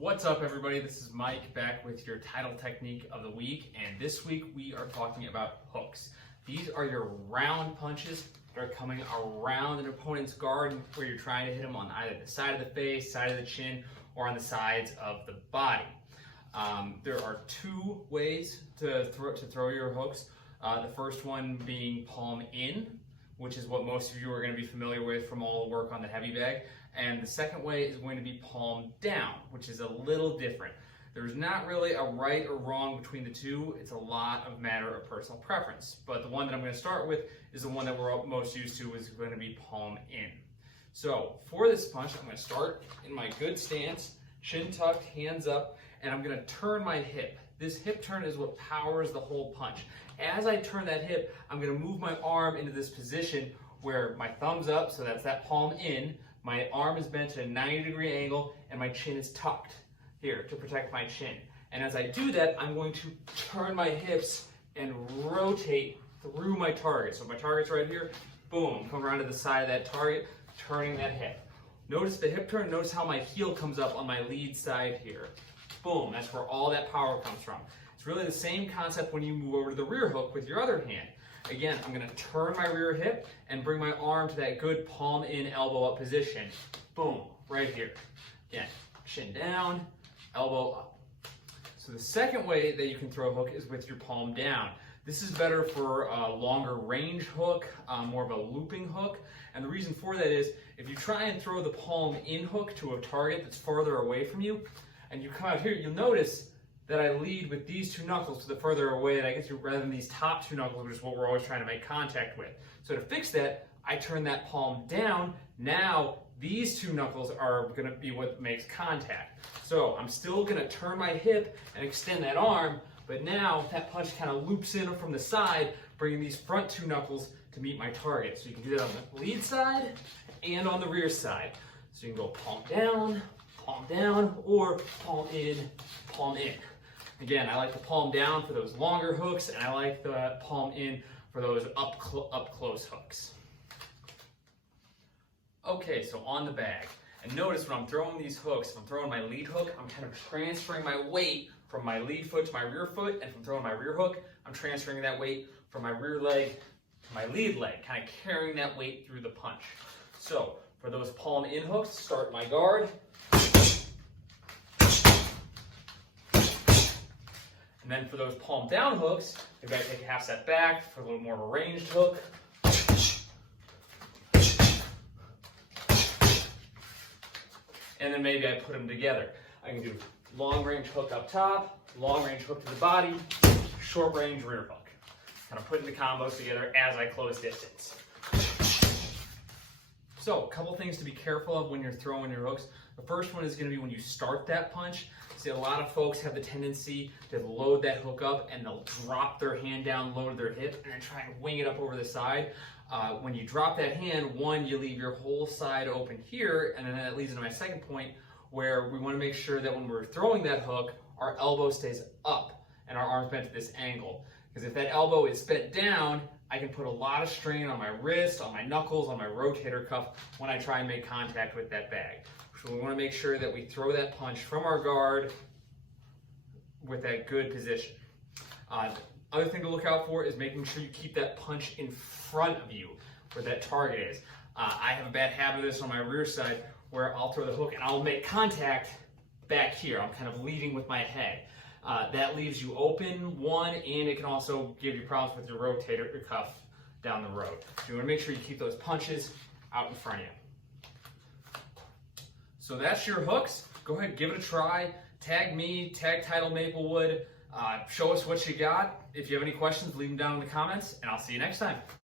What's up, everybody? This is Mike back with your title technique of the week, and this week we are talking about hooks. These are your round punches that are coming around an opponent's guard where you're trying to hit them on either the side of the face, side of the chin, or on the sides of the body. There are two ways to throw your hooks. The first one being palm in, which is what most of you are going to be familiar with from all the work on the heavy bag. And the second way is going to be palm down, which is a little different. There's not really a right or wrong between the two. It's a lot of matter of personal preference. But the one that I'm going to start with is the one that we're most used to, is going to be palm in. So for this punch, I'm going to start in my good stance, chin tucked, hands up, and I'm going to turn my hip. This hip turn is what powers the whole punch. As I turn that hip, I'm going to move my arm into this position where my thumb's up, so that's that palm in, my arm is bent at a 90-degree angle, and my chin is tucked here to protect my chin. And as I do that, I'm going to turn my hips and rotate through my target. So my target's right here, boom, come around to the side of that target, turning that hip. Notice the hip turn, notice how my heel comes up on my lead side here. Boom, that's where all that power comes from. It's really the same concept when you move over to the rear hook with your other hand. Again, I'm going to turn my rear hip and bring my arm to that good palm in, elbow up position. Boom, right here. Again, chin down, elbow up. So the second way that you can throw a hook is with your palm down. This is better for a longer range hook, more of a looping hook. And the reason for that is if you try and throw the palm in hook to a target that's farther away from you, and you come out here, you'll notice that I lead with these two knuckles to the further away that I get to, rather than these top two knuckles, which is what we're always trying to make contact with. So to fix that, I turn that palm down. Now these two knuckles are going to be what makes contact. So I'm still going to turn my hip and extend that arm, but now that punch kind of loops in from the side, bringing these front two knuckles to meet my target. So you can do that on the lead side and on the rear side. So you can go palm down, or palm in, palm in. Again, I like the palm down for those longer hooks, and I like the palm in for those up close hooks. Okay, so on the bag. And notice when I'm throwing these hooks, if I'm throwing my lead hook, I'm kind of transferring my weight from my lead foot to my rear foot, and if I'm throwing my rear hook, I'm transferring that weight from my rear leg to my lead leg, kind of carrying that weight through the punch. So for those palm in hooks, start my guard. And then for those palm down hooks, maybe I take a half step back for a little more of a ranged hook. And then maybe I put them together. I can do long range hook up top, long range hook to the body, short range rear hook. Kind of putting the combos together as I close distance. So a couple things to be careful of when you're throwing your hooks. The first one is going to be when you start that punch. See, a lot of folks have the tendency to load that hook up and they'll drop their hand down low to their hip and then try and wing it up over the side. When you drop that hand, one, you leave your whole side open here, and then that leads into my second point, where we want to make sure that when we're throwing that hook, our elbow stays up and our arm's bent to this angle. Because if that elbow is bent down, I can put a lot of strain on my wrist, on my knuckles, on my rotator cuff when I try and make contact with that bag. So we want to make sure that we throw that punch from our guard with that good position. Other thing to look out for is making sure you keep that punch in front of you where that target is. I have a bad habit of this on my rear side where I'll throw the hook and I'll make contact back here. I'm kind of leading with my head. That leaves you open, one, and it can also give you problems with your rotator cuff down the road. So you want to make sure you keep those punches out in front of you. So that's your hooks. Go ahead, give it a try. Tag me, tag Title Maplewood. Show us what you got. If you have any questions, leave them down in the comments, and I'll see you next time.